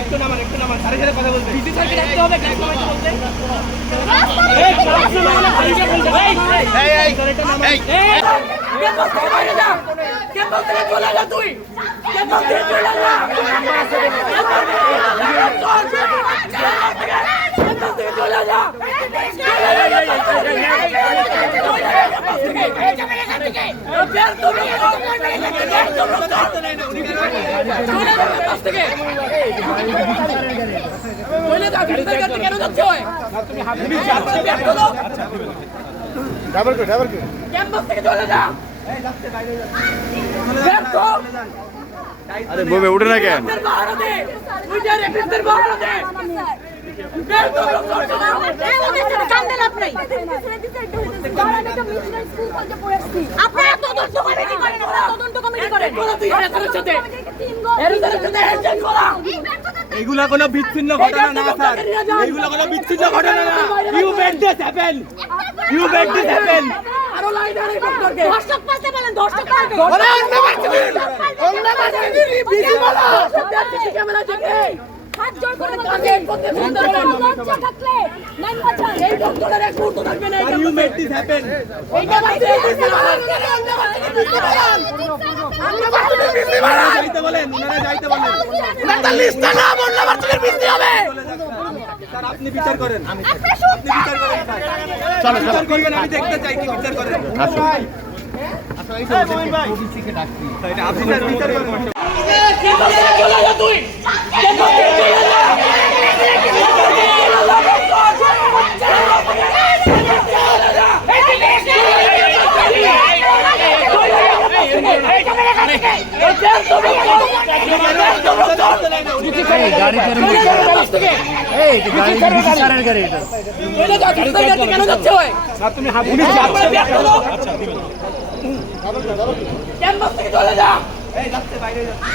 একটু নামান স্যারের সাথে কথা বলতে বিসি স্যারকে ডাকতে হবে আরে ববে উঠে না কেন এগুলা কোনো বিচ্ছিন্ন ঘটনা না স্যার, এগুলা কোনো বিচ্ছিন্ন ঘটনা না। You made this happen, you made this happen. আরো লাইন আরে ডক্টরকে দর্শক পাশে বলেন, দর্শক পাশে বলে অন্য মারছে বিসি বলা ক্যামেরা থেকে হাত জোড় করে লজ্জা থাকলে নাইন বাঁচান। এই ডক্টরের এক মুহূর্ত থাকবে না। You made this happen. এইটা বাইরে যাইতে বলেন, ওনারা যাইতে বলেন। না লিস্টটা না বললে আমার তোর বিসি হবে। স্যার আপনি বিচার করেন, আপনি বিচার করেন স্যার। চলো বিচার করবেন, আমি দেখতে চাই কি বিচার করেন। আসুন আচ্ছা এই তো ভাই ওবিসিকে ডাকছি। এটা আপনি স্যার বিচার করেন। কে বলে চলে যা তুই, কে বলে চলে যা। তুমি হাত পুলিশ যাচ্ছে। ক্যাম্পাস থেকে চলে যা। এই যাচ্ছে বাইরে যাচ্ছে।